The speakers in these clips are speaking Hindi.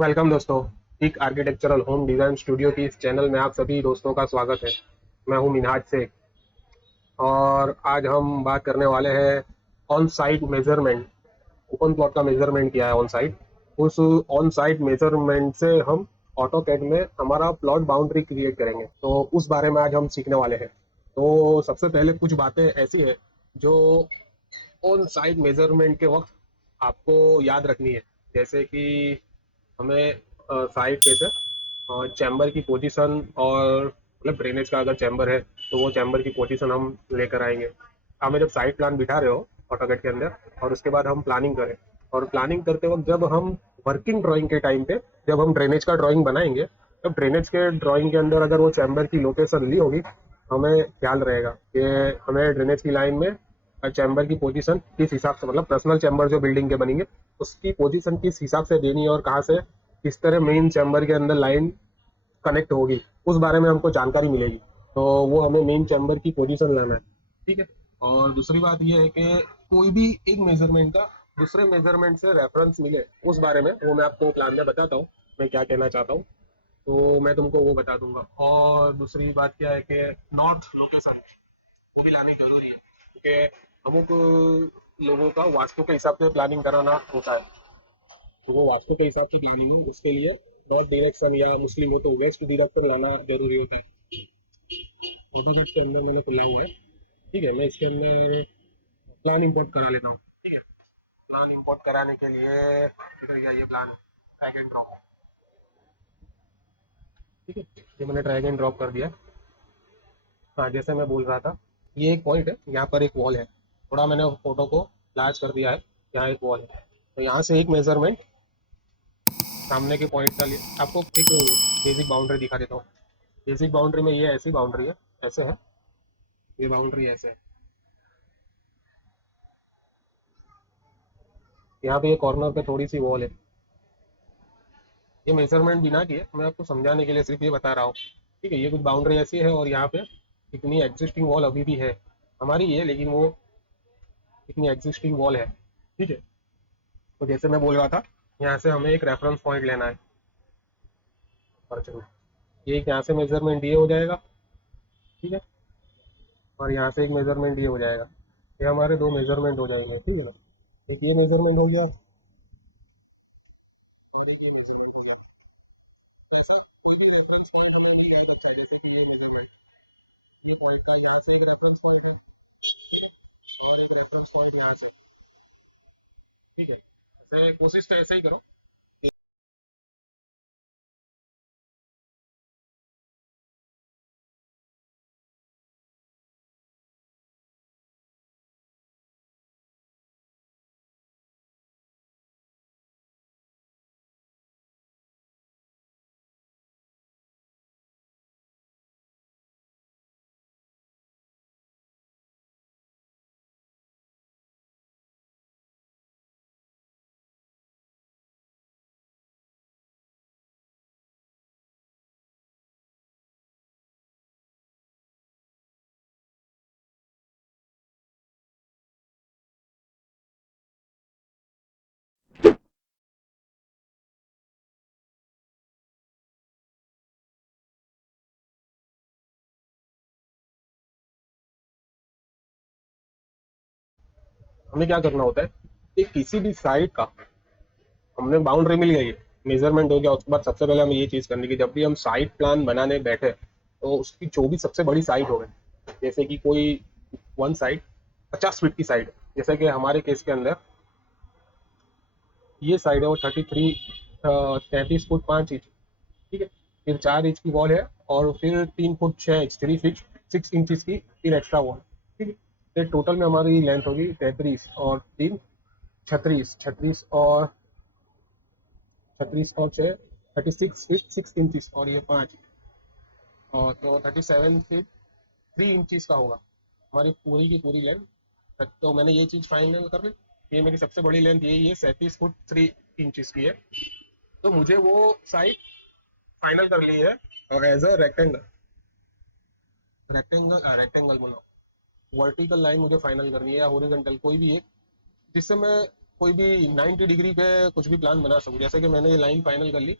वेलकम दोस्तों। एक आर्किटेक्चरल होम डिजाइन स्टूडियो की इस चैनल में आप सभी दोस्तों का स्वागत है। मैं हूं मिनहाज से और आज हम बात करने वाले हैं on site measurement. Open plot का मेजरमेंट किया है ऑन साइट। उस ऑन साइट मेजरमेंट से हम ऑटो कैड में हमारा प्लॉट बाउंड्री क्रिएट करेंगे, तो उस बारे में आज हम सीखने वाले हैं। तो सबसे पहले कुछ बातें ऐसी है जो ऑन साइट मेजरमेंट के वक्त आपको याद रखनी है। जैसे कि हमें साइड पे से चैम्बर की पोजीशन और मतलब ड्रेनेज का अगर चैम्बर है तो वो चैम्बर की पोजीशन हम लेकर आएंगे। हमें जब साइड प्लान बिठा रहे हो ऑटोकैड के अंदर और उसके बाद हम प्लानिंग करें, और प्लानिंग करते वक्त जब हम वर्किंग ड्राइंग के टाइम पे जब हम ड्रेनेज का ड्राइंग बनाएंगे, तब ड्रेनेज के ड्राइंग के अंदर अगर वो चैम्बर की लोकेशन ली होगी, हमें ख्याल रहेगा कि हमें ड्रेनेज की लाइन में चैम्बर की पोजीशन किस हिसाब से, मतलब पर्सनल चैम्बर जो बिल्डिंग के बनेंगे उसकी पोजीशन किस हिसाब से देनी है और कहाँ से किस तरह मेन चैम्बर के अंदर लाइन कनेक्ट होगी, उस बारे में हमको जानकारी मिलेगी। तो वो हमें मेन चैम्बर की पोजीशन लाना है, ठीक है। और दूसरी बात यह है कि कोई भी एक मेजरमेंट का दूसरे मेजरमेंट से रेफरेंस मिले, उस बारे में वो मैं आपको प्लान में बताता हूँ मैं क्या कहना चाहता हूँ। तो मैं तुमको वो बता दूंगा। और दूसरी बात क्या है कि नॉर्थ लोकेशन वो भी लानी जरूरी है, क्योंकि अमुक लोगों का वास्तु के हिसाब से प्लानिंग कराना होता है। तो वो वास्तु के हिसाब से प्लानिंग हो उसके लिए नॉर्थ डायरेक्शन या मुस्लिम हो तो वेस्ट डायरेक्शन लाना जरूरी होता है। ऑटोकैड के अंदर मैंने खुला हुआ है, ठीक है। मैं इसके अंदर प्लान इंपोर्ट करा लेता हूँ, ठीक है। प्लान इंपोर्ट कराने के लिए इधर ये प्लान है, ड्रैग एंड ड्रॉप, ठीक है। ये मैंने ड्रैग एंड ड्रॉप कर दिया। हाँ, जैसे मैं बोल रहा था, ये एक पॉइंट है, यहाँ पर एक वॉल है। थोड़ा मैंने फोटो को लार्ज कर दिया है। यहाँ एक वॉल है, तो यहाँ से एक मेजरमेंट सामने के पॉइंट का लिए आपको एक बेसिक बाउंड्री दिखा देता हूँ। बेसिक बाउंड्री में ये ऐसी बाउंड्री है, ऐसे है, ये बाउंड्री ऐसे है। यहाँ पे ये कॉर्नर पे थोड़ी सी वॉल है। ये मेजरमेंट बिना किए मैं आपको समझाने के लिए सिर्फ ये बता रहा हूँ, ठीक है। ये कुछ बाउंड्री ऐसी है और यहाँ पे इतनी एग्जिस्टिंग वॉल अभी भी है हमारी ये, लेकिन वो इतनी एग्जिस्टिंग वॉल है, ठीक है। तो जैसे मैं बोल रहा था, यहाँ से हमें एक रेफरेंस पॉइंट लेना है। और चलो, ये यहाँ से मेजरमेंट ये हो जाएगा, ठीक है। और यहाँ से एक मेजरमेंट ये हो जाएगा। ये हमारे दो मेजरमेंट हो जाएंगे, ठीक है ना। एक ये मेजरमेंट हो गया और एक ये मेजरमेंट हो गया। तो ऐसा कोई भी रेफरेंस पॉइंट हमें मिल जाए तो अच्छा है। जैसे कि ये मेजरमेंट, ये पॉइंट का यहाँ से एक रेफरेंस पॉइंट है, ठीक है। और एक रेफरेंस पॉइंट यहाँ से, ठीक है। ऐसे कोशिश तो ऐसे ही करो। हमें क्या करना होता है कि किसी भी साइड का हमने बाउंड्री मिल गई, मेजरमेंट हो गया, उसके बाद सबसे पहले हमें ये चीज करनी की जब भी हम साइड प्लान बनाने बैठे तो उसकी जो भी सबसे बड़ी साइड हो गई, जैसे कि कोई वन साइड 50 फीट की साइड, जैसे कि हमारे केस के अंदर ये साइड है वो 33 फुट 5 इंच, ठीक है। फिर 4 इंच की वॉल है और फिर 3 फुट 6 इंच 3 फीट 6 इंच की फिर एक्स्ट्रा वॉल, ठीक है। फिर टोटल में हमारी लेंथ होगी 33 और 3 36 और 36 फीट 6 इंच और ये 5, और तो 37 फीट 3 इंच का होगा हमारी पूरी की पूरी लेंथ। तो मैंने ये चीज फाइनल कर ली, ये मेरी सबसे बड़ी लेंथ यही है, 37 फुट 3 इंच की है। तो मुझे वो साइड फाइनल कर ली है और एज अ रेक्टेंगल, रेक्टेंगल बोलो, वर्टिकल लाइन मुझे फाइनल करनी है या हॉरिजॉन्टल कोई भी एक, जिससे मैं कोई भी 90 डिग्री पे कुछ भी प्लान बना सकूँ। जैसे कि मैंने ये लाइन फाइनल कर ली,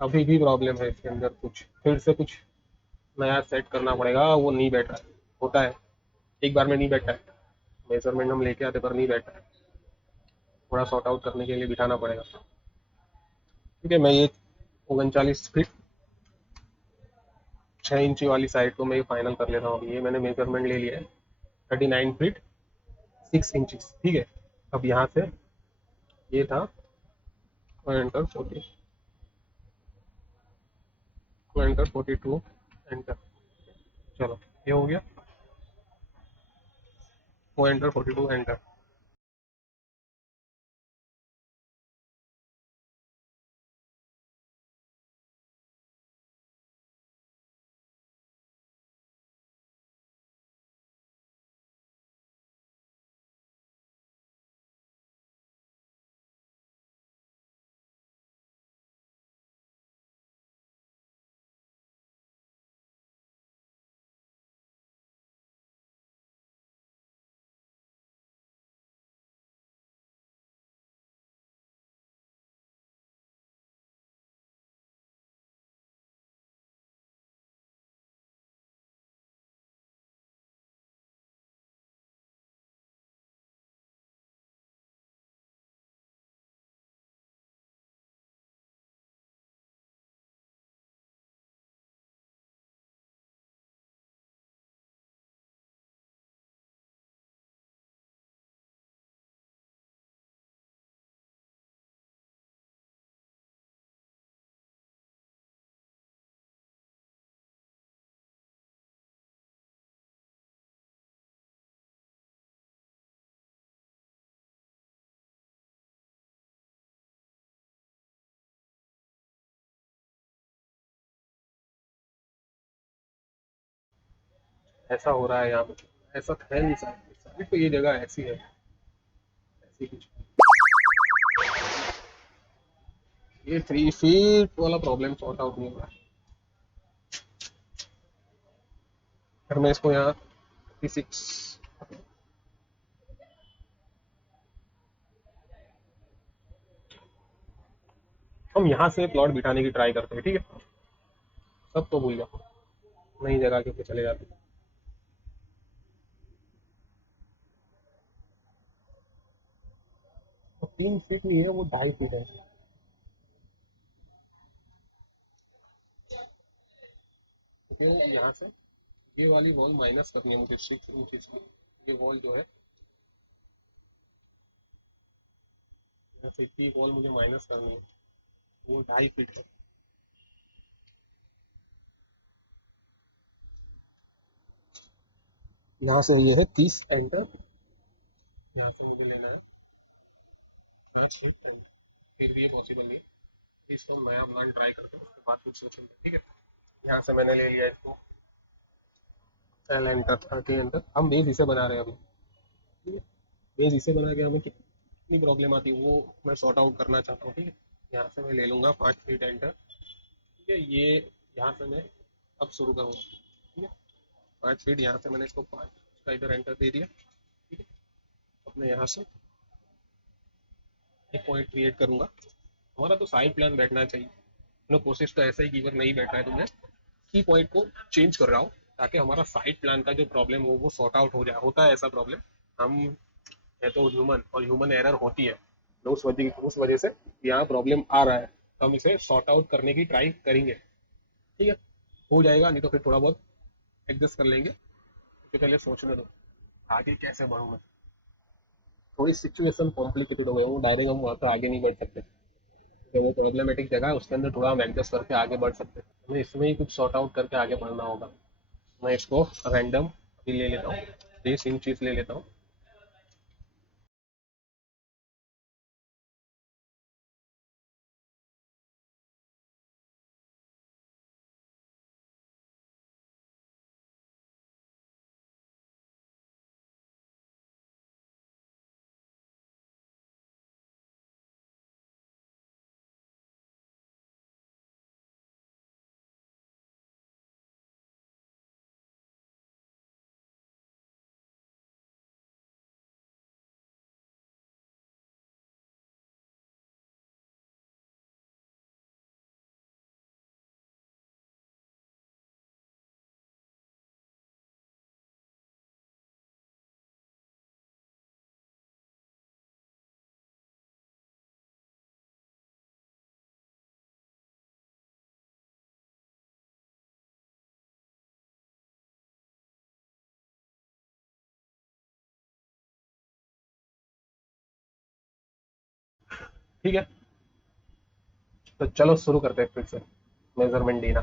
अभी भी प्रॉब्लम है इसके अंदर, कुछ फिर से कुछ नया सेट करना पड़ेगा। वो नहीं बैठ रहा है, होता है एक बार में नहीं बैठा है। मेजरमेंट हम लेके आते पर नहीं बैठा है, थोड़ा सॉर्ट आउट करने के लिए बिठाना पड़ेगा। ठीक है, मैं ये 39 फीट 6 इंची वाली साइड को मैं ये फाइनल कर लेता हूँ। अभी ये मैंने मेजरमेंट ले लिया है, 39 फीट 6 इंच। ठीक है, अब यहाँ से ये था एंटर 40, एंटर 42, एंटर। चलो ये हो गया, वो एंटर 42, एंटर। ऐसा हो रहा है यहाँ पे, ऐसा है नहीं सर, साइड तो ये जगह ऐसी है, ऐसी कुछ। ये 3 फीट वाला प्रॉब्लम सॉर्ट आउट नहीं हो रहा है। फिर मैं इसको यहाँ 56 हम यहाँ से प्लॉट बिठाने की ट्राई करते हैं, ठीक है। सब तो भूल जाओ, नई जगह के ऊपर चले जाते हैं। तो 3 फीट नहीं है, वो 2.5 फीट है, क्योंकि वो यहाँ से ये वाली वॉल माइनस करनी है मुझे 6 इंचेस की। ये वॉल जो है, यहाँ से इतनी वॉल मुझे माइनस करनी है, वो 2.5 फीट है। यहाँ से ये है 30 एंटर, यहाँ से मुझे लेना है 5 फीट एंटर। फिर भी ये पॉसिबल नहीं है, इसको हम नया प्लान ट्राई करते हैं, उसके बाद कुछ सोचेंगे, ठीक है। यहाँ से मैंने ले लिया इसको एल एंटर, 30 एंटर। हम बेस इसे बना रहे हैं अभी, ठीक है। बेस इसे बना के हमें कितनी प्रॉब्लम आती है वो मैं सॉर्ट आउट करना चाहता हूँ, ठीक है। यहाँ से मैं ले लूँगा 5 फीट एंटर, ठीक है। ये यहाँ से मैं अब शुरू करूँगा, ठीक है। 5 फीट, यहाँ से मैंने इसको 5 का इधर एंटर दे दिया, ठीक है। अब मैं यहाँ से एक पॉइंट क्रिएट करूंगा। हमारा तो साइड प्लान बैठना चाहिए, मैंने कोशिश तो ऐसे ही की, नहीं बैठ रहा है तो मैं की पॉइंट को चेंज कर रहा हूँ, ताकि हमारा साइड प्लान का जो प्रॉब्लम हो वो सॉर्ट आउट हो जाए। होता है ऐसा प्रॉब्लम, हम है तो ह्यूमन, और ह्यूमन एरर होती है, तो उस वजह से यहाँ प्रॉब्लम आ रहा है, तो हम इसे सॉर्ट आउट करने की ट्राई करेंगे, ठीक है। हो जाएगा, नहीं तो फिर थोड़ा बहुत एडजस्ट कर लेंगे। तो पहले सोचने दो आगे कैसे बढ़ूँ मैं। थोड़ी सिचुएशन कॉम्प्लिकेटेड हो गए, वो डायरेक्ट हम वहाँ पे आगे नहीं बढ़ सकते, तो वो प्रॉब्लमेटिक जगह है, उसके अंदर थोड़ा हम एडजस्ट करके आगे बढ़ सकते हैं। हमें इसमें ही कुछ सॉर्ट आउट करके आगे बढ़ना होगा। मैं इसको रैंडम अभी ले लेता हूँ, 30 इंचज ले लेता हूँ। ठीक है, तो चलो शुरू करते हैं फिर से मेजरमेंट देना।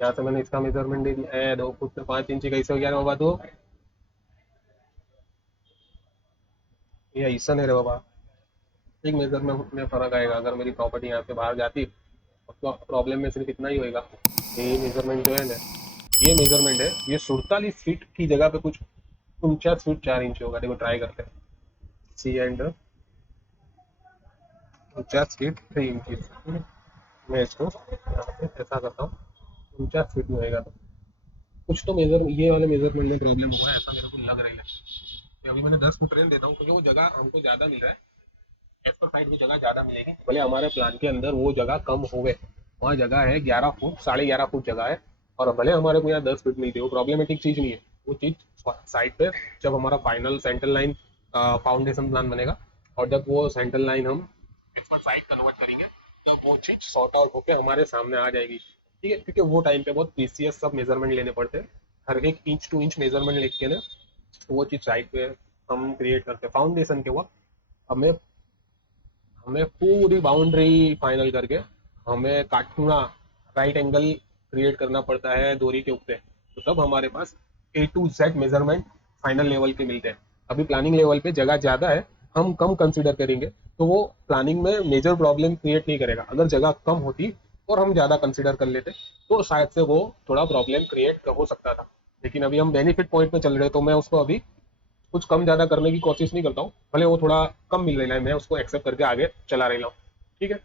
यहाँ से मैंने इसका मेजरमेंट दे दिया है, 2 फुट में 5 इंची, कैसे हो गया रे बाबा? तो ये ऐसा नहीं रे बाबा, एक मेजरमेंट में फर्क आएगा। अगर मेरी प्रॉपर्टी यहाँ से बाहर जाती तो प्रॉब्लम में सिर्फ इतना ही होएगा। ये मेजरमेंट जो है ना, ये मेजरमेंट है, ये 47 फीट की जगह पे कुछ 49 फीट 4 इंच होगा। देखो ट्राई करते हैं, सी एंड 49 फीट 3 इंच। मैं इसको यहाँ से ऐसा करता हूँ, 49 फीट में होएगा। तो कुछ तो मेजर, ये वाले मेजरमेंट में प्रॉब्लम हुआ है, ऐसा मेरे को लग रही है। तो अभी मैंने 10 फुट रेंज देता हूँ, क्योंकि वो जगह हमको ज़्यादा मिल रहा है। एज पर साइड वो जगह ज़्यादा मिलेगी, भले हमारे प्लान के अंदर वो जगह कम हो गए। वहाँ जगह है 11 फुट, 11.5 फुट जगह है, और भले हमारे को यहाँ 10 फीट मिलती है, वो प्रॉब्लमेटिक चीज़ नहीं है। वो चीज़ साइड पे जब हमारा final central line foundation plan बनेगा, और जब वो सेंट्रल लाइन हम एज पर साइड कन्वर्ट करेंगे, तब वो चीज़ सॉर्ट आउट होकर हमारे सामने आ जाएगी, ठीक है। क्योंकि वो टाइम पे बहुत प्रीसियस सब मेजरमेंट लेने पड़ते हैं, हर एक इंच टू इंच मेजरमेंट लेके ना वो चीज़ साइड पे हम क्रिएट करते हैं फाउंडेशन के वक्त। हमें हमें पूरी बाउंड्री फाइनल करके हमें काटना, राइट एंगल क्रिएट करना पड़ता है दोरी के ऊपर, तो तब हमारे पास A to Z measurement final level के मिलते हैं। अभी प्लानिंग लेवल पे जगह ज़्यादा है, हम कम कंसिडर करेंगे, तो वो प्लानिंग में मेजर प्रॉब्लम क्रिएट नहीं करेगा। अगर जगह कम होती और हम ज़्यादा कंसिडर कर लेते, तो शायद से वो थोड़ा प्रॉब्लम क्रिएट हो सकता था। लेकिन अभी हम बेनिफिट पॉइंट पे चल रहे हैं, तो मैं उसको अभी कुछ कम ज्यादा करने की कोशिश नहीं करता हूँ, भले वो थोड़ा कम मिल रहा है, मैं उसको एक्सेप्ट करके आगे चला रहा हूँ, ठीक है।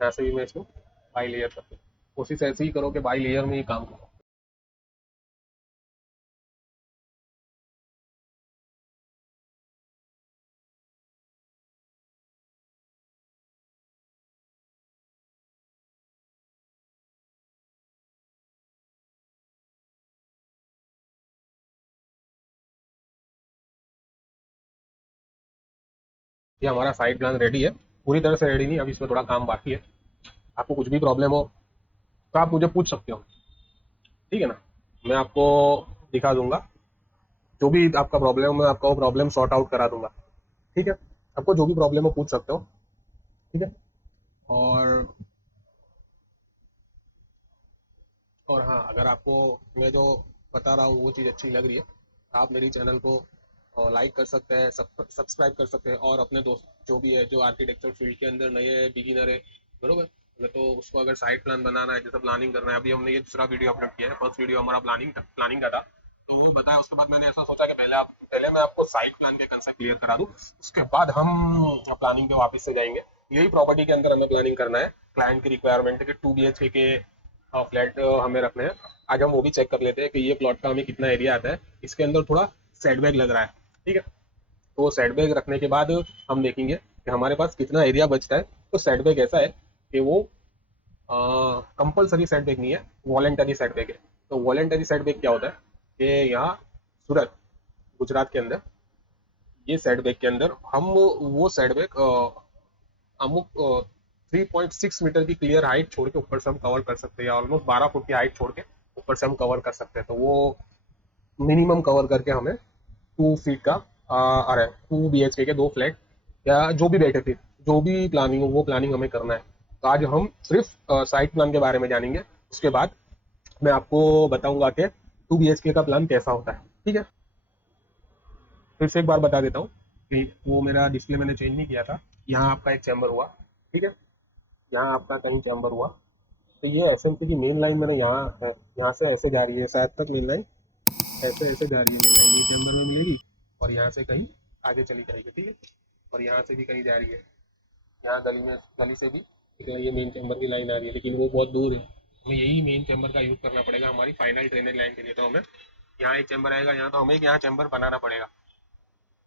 यहाँ से भी मैं इसको बाई लेयर करता हूँ। कोशिश ऐसे ही करो कि बाई लेयर में ही काम करो। ये हमारा साइड प्लान रेडी है, पूरी तरह से रेडी नहीं, अभी इसमें थोड़ा काम बाकी है। आपको कुछ भी प्रॉब्लम हो तो आप मुझे पूछ सकते हो, ठीक है ना। मैं आपको दिखा दूंगा, जो भी आपका प्रॉब्लम है मैं आपका वो प्रॉब्लम सॉर्ट आउट करा दूंगा, ठीक है। आपको जो भी प्रॉब्लम हो पूछ सकते हो, ठीक है। और और हाँ, अगर आपको मैं जो बता रहा हूँ वो चीज़ अच्छी लग रही है, आप मेरी चैनल को लाइक कर सकते हैं, सब्सक्राइब कर सकते हैं, और अपने दोस्त जो भी है जो आर्किटेक्चर फील्ड के अंदर नए बिगिनर है, बरोबर, अगर तो उसको अगर साइड प्लान बनाना है, जैसे प्लानिंग करना है, अभी हमने ये दूसरा वीडियो अपलोड किया है, फर्स्ट वीडियो हमारा प्लानिंग का था, तो वो बताया। उसके बाद मैंने ऐसा सोचा कि पहले मैं आपको साइड प्लान के कंसेप्ट क्लियर करा दूं, उसके बाद हम प्लानिंग पे वापस से जाएंगे। यही प्रॉपर्टी के अंदर हमें प्लानिंग करना है, क्लाइंट की रिक्वायरमेंट है कि 2 BHK के फ्लैट हमें रखने हैं। आज हम वो भी चेक कर लेते हैं कि ये प्लॉट का हमें कितना एरिया आता है, इसके अंदर थोड़ा सेटबैक लग रहा है, ठीक है। तो सेटबैक रखने के बाद हम देखेंगे कि हमारे पास कितना एरिया बचता है। तो सेटबैक ऐसा है कि वो कंपलसरी सेटबैक नहीं है, वॉलेंटरी सेटबैक है। तो वॉलेंटरी सेटबैक क्या होता है कि यहाँ सूरत, गुजरात के अंदर, ये सेटबैक के अंदर हम वो सेटबैक अमुक 3.6 मीटर की क्लियर हाइट छोड़ के ऊपर से हम कवर कर सकते हैं, या ऑलमोस्ट 12 फुट की हाइट छोड़ के ऊपर से हम कवर कर सकते हैं। तो वो मिनिमम कवर करके हमें 2 फीट का अरे 2 BHK के 2 फ्लैट या जो भी बैठे थे, जो भी प्लानिंग हो वो प्लानिंग हमें करना है। तो आज हम सिर्फ साइट प्लान के बारे में जानेंगे, उसके बाद मैं आपको बताऊंगा कि 2 BHK का प्लान कैसा होता है, ठीक है। फिर से एक बार बता देता हूँ कि वो मेरा डिस्प्ले मैंने चेंज नहीं किया था। यहाँ आपका एक चैम्बर हुआ, ठीक है, यहाँ आपका कहीं चैम्बर हुआ। तो ये एसएमसी की मेन लाइन मैंने यहाँ है, यहाँ से ऐसे जा रही है शायद तक मेन लाइन, ऐसे ऐसे जा रही है मेन लाइन, ये चैम्बर में मिलेगी और यहाँ से कहीं आगे चली जाएगी, ठीक है। और यहाँ से भी कहीं जा रही है, यहाँ गली से भी एक ये मेन चैम्बर की लाइन आ रही है, लेकिन वो बहुत दूर है। हमें यही मेन चैम्बर का यूज़ करना पड़ेगा हमारी फाइनल ड्रेनेज लाइन के लिए। तो हमें यहाँ एक चैम्बर आएगा, यहाँ तो हमें एक यहाँ चैम्बर बनाना पड़ेगा,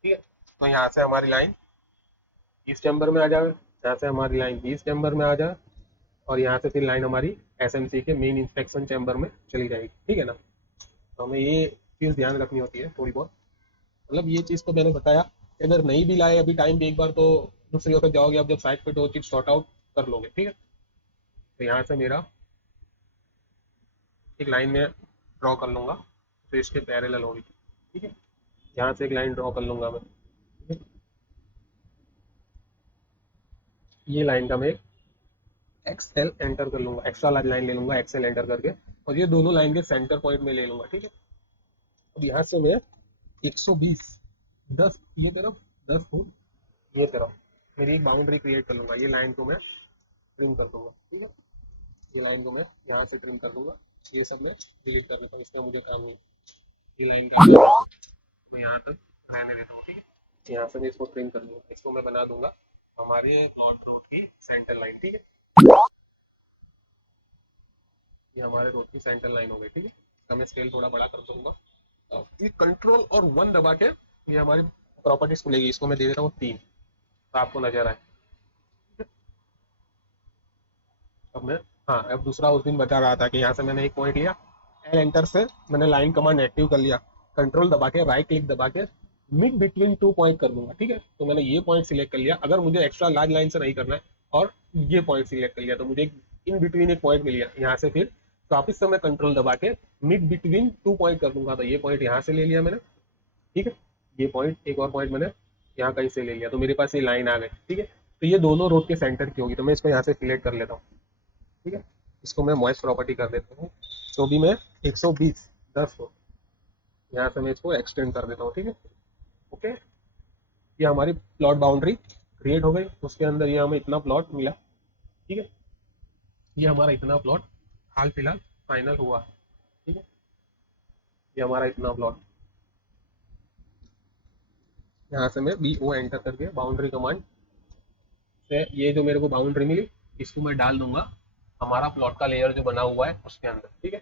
ठीक है। तो यहाँ से हमारी लाइन इस चैम्बर में आ जाए, यहाँ से हमारी लाइन इस चैम्बर में आ जाए, और यहाँ से फिर लाइन हमारी एसएमसी के मेन इंस्पेक्शन चैम्बर में चली जाएगी, ठीक है ना। तो हमें ये चीज़ ध्यान रखनी होती है थोड़ी बहुत, मतलब ये चीज़ तो मैंने बताया कि अगर नहीं भी लाए अभी टाइम पे एक बार, तो दूसरी वक्त जाओगे आप जब साइट पे तो वो चीज़ सॉर्ट आउट कर लोगे, ठीक है। तो यहाँ से मेरा एक लाइन में ड्रॉ कर लूंगा, तो इसके पैरेलल होगी, ठीक है। यहाँ से एक लाइन ड्रॉ कर लूंगा मैं, ठीक है? ये लाइन का मैं एक्सएल एंटर कर लूंगा, एक्स्ट्रा लार्ज लाइन ले लूंगा एक्सएल एंटर करके, और ये दोनों लाइन के सेंटर पॉइंट में ले लूंगा, ठीक है। अब यहाँ से मैं 120, 10 ये तरफ, 10 फुट ये तरफ मेरी एक बाउंड्री क्रिएट कर लूंगा। ये लाइन को मैं ट्रिम कर दूंगा, ठीक है। ये लाइन को मैं यहाँ से ट्रिम कर दूंगा, ये सब मैं डिलीट कर देता हूँ, इसका मुझे काम नहीं। ये लाइन का काम है, तो मैं यहाँ तक रहने देता हूँ, ठीक है। यहाँ से मैं इसको ट्रिम कर दूंगा, इसको मैं बना दूंगा हमारे प्लॉट रोड की सेंटर लाइन, ठीक है। ये हमारे रोड की सेंटर लाइन हो गई, ठीक है। इसका मैं स्केल थोड़ा बड़ा कर दूंगा। ये कंट्रोल और 1 दबा के ये हमारी प्रॉपर्टीज खुलेगी, इसको मैं दे देता हूँ 3, तो आपको नजर आए। अब मैं, हाँ, अब दूसरा उस दिन बता रहा था कि यहाँ से मैंने एक पॉइंट लिया, एल एंटर से मैंने लाइन कमांड एक्टिव कर लिया, कंट्रोल दबा के राइट क्लिक दबा के मिड बिटवीन 2 पॉइंट कर दूंगा, ठीक है। तो मैंने ये पॉइंट सिलेक्ट कर लिया, अगर मुझे एक्स्ट्रा लार्ज लाइन से नहीं करना है, और ये पॉइंट सिलेक्ट कर लिया, तो मुझे इन बिटवीन एक पॉइंट मिल गया। यहाँ से फिर वापिस से मैं कंट्रोल दबा के मिड बिटवीन 2 पॉइंट कर दूंगा, तो ये पॉइंट यहाँ से ले लिया मैंने, ठीक है। ये पॉइंट, एक और पॉइंट मैंने यहाँ कहीं से ले लिया, तो मेरे पास ये लाइन आ गई, ठीक है। तो ये दोनों रोड के सेंटर की होगी, तो मैं इसको यहाँ से सिलेक्ट कर लेता हूँ, ठीक है। इसको मैं मॉइस्ट प्रॉपर्टी कर देता हूँ, तो भी मैं 120, 10 को यहाँ से मैं इसको एक्सटेंड कर देता हूँ, ठीक है। ओके, ये हमारी प्लॉट बाउंड्री क्रिएट हो गई, उसके अंदर ये हमें इतना प्लॉट मिला, ठीक है। ये हमारा इतना प्लॉट हाल फिलहाल फाइनल हुआ, ठीक है। ये हमारा इतना प्लॉट, यहाँ से मैं BO एंटर करके बाउंड्री कमांड से ये जो मेरे को बाउंड्री मिली, इसको मैं डाल दूंगा हमारा प्लॉट का लेयर जो बना हुआ है उसके अंदर, ठीक है।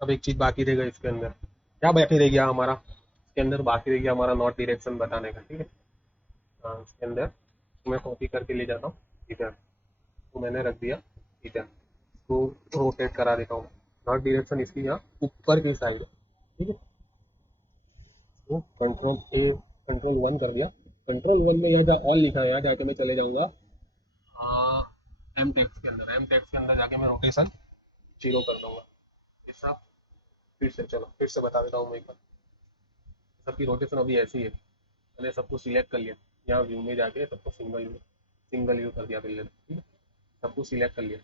अब एक चीज बाकी रह गया इसके अंदर, क्या बाकी रह गया हमारा, इसके अंदर बाकी रह गया हमारा नॉर्थ डायरेक्शन बताने का, ठीक है। हाँ, इसके अंदर मैं कॉपी करके ले जाता हूँ इधर, तो मैंने रख दिया इधर, इसको रोटेट करा देता हूँ। नॉर्थ डायरेक्शन इसकी यहाँ ऊपर की साइड है, ठीक है। तो कंट्रोल 1 कर दिया। कंट्रोल 1 में यहाँ जहाँ ऑल लिखा है यहाँ जाके मैं चले जाऊंगा एम टेक्स के अंदर, एम टेक्स के अंदर जाके मैं रोटेशन 0 कर दूंगा। ये सब फिर से, चलो फिर से बता देता हूँ मैं एक बार। सबकी रोटेशन अभी ऐसी है, मैंने सबको सिलेक्ट कर लिया, यहाँ व्यू में जाके सबको सिंगल व्यू कर दिया पहले, ठीक है। सबको सिलेक्ट कर लिया,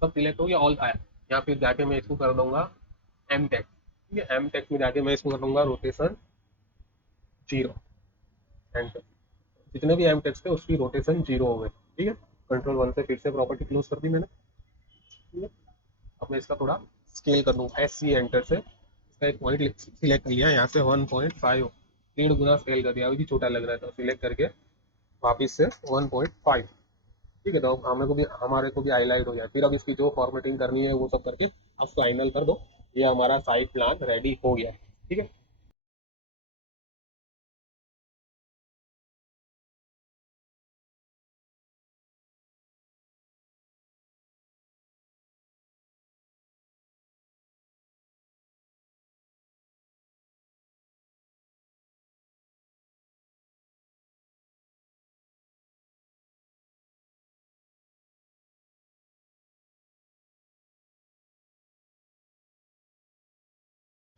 सब सिलेक्ट हो गया, ऑल आया। यहाँ फिर जाके मैं इसको कर दूंगा एम टेक्स, ठीक है। एम टेक्स में जाके मैं इसको कर दूंगा रोटेशन 0, एंटर। जितने भी एम टेक्स थे उसकी रोटेशन 0 हो गए, ठीक है। कंट्रोल 1 से फिर से प्रॉपर्टी क्लोज कर दी मैंने, ठीक है। अब मैं इसका थोड़ा स्केल कर दूँ, एस सी एंटर से इसका एक पॉइंट सिलेक्ट कर लिया, यहाँ से 1.5 1.5 गुना स्केल कर दिया, अभी छोटा लग रहा है तो सिलेक्ट करके वापिस से 1.5, ठीक है। तो हमारे को भी हाईलाइट हो जाए। फिर अब इसकी जो फॉर्मेटिंग करनी है वो सब करके आप फाइनल कर दो। ये हमारा साइट प्लान रेडी हो गया है, ठीक है।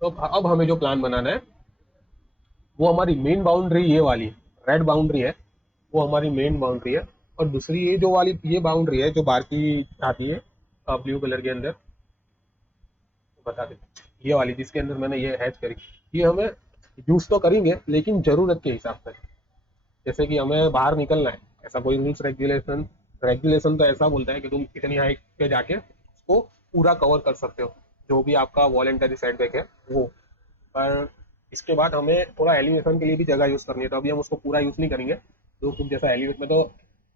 तो अब हमें जो प्लान बनाना है वो हमारी मेन बाउंड्री ये वाली रेड बाउंड्री है, वो हमारी मेन बाउंड्री है। और दूसरी ये जो वाली ये बाउंड्री है जो बाहर की आती है ब्लू कलर के अंदर, बता देते, ये वाली जिसके अंदर मैंने ये हैच करी, ये हमें यूज तो करेंगे लेकिन जरूरत के हिसाब से। जैसे कि हमें बाहर निकलना है, ऐसा कोई रूल्स रेगुलेशन रेगुलेशन तो ऐसा बोलता है कि तुम इतनी हाइट पे जाके उसको पूरा कवर कर सकते हो, जो भी आपका वॉलेंटरी सेटबैक है वो। पर इसके बाद हमें थोड़ा एलिवेशन के लिए भी जगह यूज करनी है, तो अभी हम उसको पूरा यूज नहीं करेंगे। तो कुछ जैसा एलिवेट में तो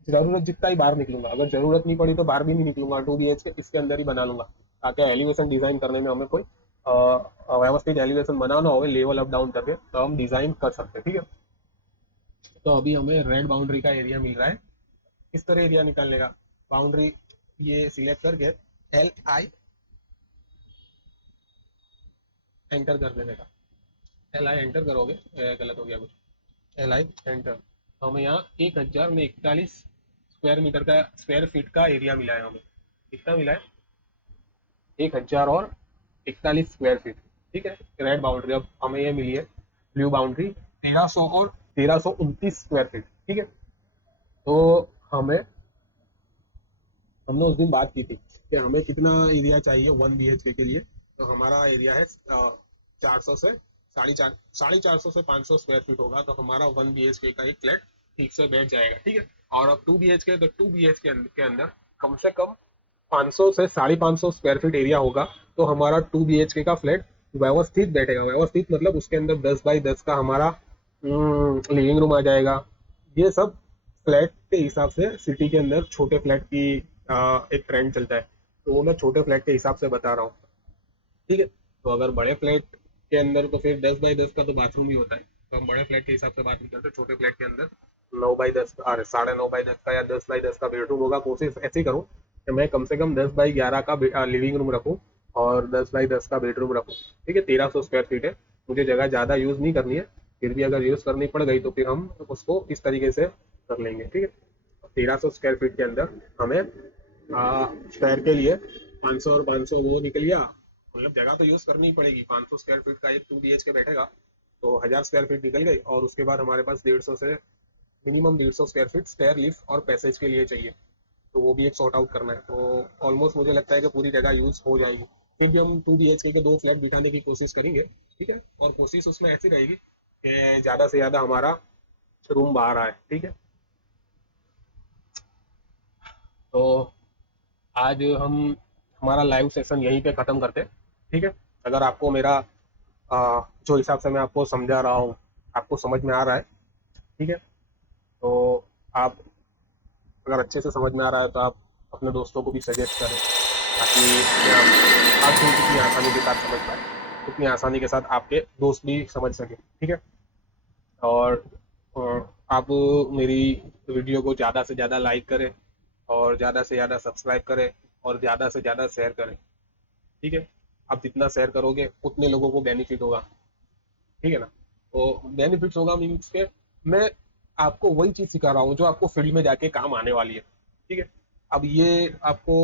जरूरत जितना ही बाहर निकलूंगा, अगर जरूरत नहीं पड़ी तो बाहर भी नहीं निकलूंगा, 2 BHK इसके अंदर ही बना लूंगा, ताकि एलिवेशन डिजाइन करने में हमें कोई व्यवस्थित एलिवेशन बनाना हो लेवल अप डाउन करके, तो हम डिजाइन कर सकते हैं, ठीक है। तो अभी हमें रेड बाउंड्री का एरिया मिल रहा है, किस तरह एरिया निकालने का, बाउंड्री ये सिलेक्ट करके LI एंटर कर देने का। LI एंटर करोगे, गलत हो गया कुछ, LI एंटर। हमें यहाँ 1041 स्क्वायर मीटर का स्क्वायर फीट का एरिया मिला है, हमें कितना मिला है 1041 स्क्वायर फीट, ठीक है। रेड बाउंड्री अब हमें ये मिली है, ब्लू बाउंड्री 1300 और 1329 स्क्वायर फीट, ठीक है। तो हमें हमने उस दिन बात की थी कि हमें कितना एरिया चाहिए 1 BHK के लिए, तो हमारा एरिया है 400 से 450 से 500 स्क्वायर फीट होगा, तो हमारा 1 BHK का एक फ्लैट ठीक से बैठ जाएगा, ठीक है। और अब 2 BHK, तो 2 BHK के अंदर कम से कम 500 से 550 स्क्वायर फीट एरिया होगा तो हमारा 2 BHK का फ्लैट व्यवस्थित बैठेगा। व्यवस्थित मतलब उसके अंदर 10 बाई 10 का हमारा लिविंग रूम आ जाएगा। ये सब फ्लैट के हिसाब से सिटी के अंदर छोटे फ्लैट की एक ट्रेंड चलता है, तो वो मैं छोटे फ्लैट के हिसाब से बता रहा हूँ। ठीक है, तो अगर बड़े फ्लैट के अंदर तो फिर 10 बाई 10 का तो बाथरूम ही होता है, तो हम बड़े फ्लैट के हिसाब से बात नहीं करते। छोटे फ्लैट के अंदर 9 बाई 10 अरे 9.5 बाई 10 का या 10 बाई 10 का बेडरूम होगा। कोशिश ऐसी करूँ कि मैं कम से कम 10 बाई 11 का लिविंग रूम रखूँ और 10 बाई 10 का बेडरूम रखूँ। ठीक है, 1300 स्क्वायर फीट है, मुझे जगह ज़्यादा यूज़ नहीं करनी है, फिर भी अगर यूज़ करनी पड़ गई तो फिर हम उसको इस तरीके से कर लेंगे। ठीक है, 1300 स्क्वायर फीट के अंदर हमें स्क्वायर के लिए 500 और 500 वो निकल गया, मतलब जगह तो यूज करनी ही पड़ेगी। 500 स्क्वायर फीट का एक 2 BHK बैठेगा तो 1000 स्क्वायर फीट निकल गई, और उसके बाद हमारे पास 150 से minimum 150 square feet stair lift और पैसेज के लिए चाहिए, तो वो भी एक सॉर्ट आउट करना है। तो ऑलमोस्ट मुझे लगता है कि पूरी जगह यूज हो जाएगी। फिर भी हम 2 BHK के 2 फ्लैट बिठाने की कोशिश करेंगे। ठीक है, और कोशिश उसमें ऐसी रहेगी कि ज़्यादा से ज़्यादा हमारा रूम बाहर आए। ठीक है, तो आज हम हमारा लाइव सेशन यहीं पे ख़त्म करते हैं। ठीक है, अगर आपको मेरा जो हिसाब से मैं आपको समझा रहा हूँ आपको समझ में आ रहा है, ठीक है, तो आप अगर अच्छे से समझ में आ रहा है तो आप अपने दोस्तों को भी सजेस्ट करें, ताकि अपने आप आज भी कितनी आसानी के साथ समझ पाए, उतनी आसानी के साथ आपके दोस्त भी समझ सके। ठीक है, और आप मेरी वीडियो को ज़्यादा से ज़्यादा लाइक करें और ज़्यादा से ज़्यादा सब्सक्राइब करें और ज़्यादा से ज़्यादा शेयर करें। ठीक है, आप जितना शेयर करोगे उतने लोगों को बेनिफिट होगा। ठीक है ना, तो बेनिफिट्स होगा मीन्स के मैं आपको वही चीज़ सिखा रहा हूँ जो आपको फील्ड में जाके काम आने वाली है। ठीक है, अब ये आपको,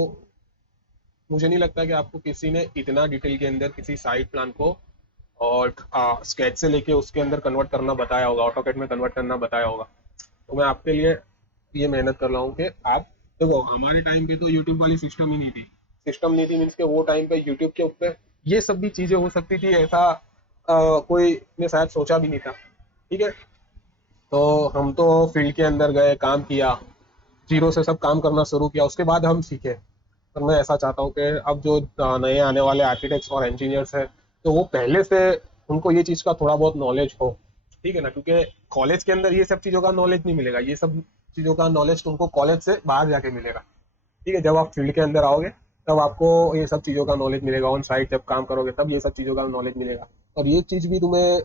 मुझे नहीं लगता कि आपको किसी ने इतना डिटेल के अंदर किसी साइट प्लान को और स्केच से लेके उसके अंदर कन्वर्ट करना बताया होगा, ऑटोकैड में कन्वर्ट करना बताया होगा। तो मैं आपके लिए ये मेहनत कर रहा हूँ कि आप देखो, हमारे टाइम पे तो यूट्यूब वाली सिस्टम ही नहीं थी। सिस्टम नहीं थी मीन्स के वो टाइम पे यूट्यूब के ऊपर ये सब भी चीज़ें हो सकती थी, ऐसा कोई ने शायद सोचा भी नहीं था। ठीक है, तो हम तो फील्ड के अंदर गए, काम किया, जीरो से सब काम करना शुरू किया, उसके बाद हम सीखे। पर मैं ऐसा चाहता हूँ कि अब जो नए आने वाले आर्किटेक्ट्स और इंजीनियर्स हैं तो वो पहले से उनको ये चीज़ का थोड़ा बहुत नॉलेज हो। ठीक है ना, क्योंकि कॉलेज के अंदर ये सब चीज़ों का नॉलेज नहीं मिलेगा, ये सब चीज़ों का नॉलेज तुमको कॉलेज से बाहर जाके मिलेगा। ठीक है, जब आप फील्ड के अंदर आओगे तब आपको ये सब चीज़ों का नॉलेज मिलेगा, ऑन साइट जब काम करोगे तब ये सब चीज़ों का नॉलेज मिलेगा। और ये चीज़ भी तुम्हें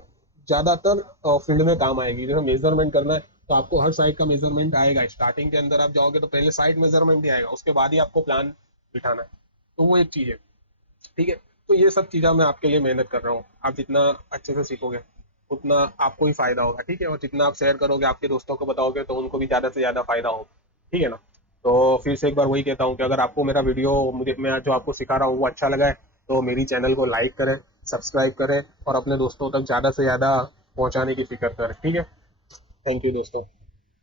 ज़्यादातर फील्ड में काम आएगी। जैसे मेजरमेंट करना है तो आपको हर साइट का मेजरमेंट आएगा। स्टार्टिंग के अंदर आप जाओगे तो पहले साइट मेजरमेंट ही आएगा, उसके बाद ही आपको प्लान बिठाना है, तो वो एक चीज़ है। ठीक है, तो ये सब चीज़ें मैं आपके लिए मेहनत कर रहा हूँ। आप जितना अच्छे से सीखोगे उतना आपको ही फायदा होगा। ठीक है, और जितना आप शेयर करोगे, आपके दोस्तों को बताओगे, तो उनको भी ज़्यादा से ज़्यादा फायदा होगा। ठीक है ना, तो फिर से एक बार वही कहता हूँ कि अगर आपको मेरा वीडियो, मुझे मैं जो आपको सिखा रहा हूँ वो अच्छा लगा है तो मेरी चैनल को लाइक करें, सब्सक्राइब करें और अपने दोस्तों तक ज़्यादा से ज़्यादा पहुँचाने की फिक्र करें। ठीक है, थैंक यू दोस्तों।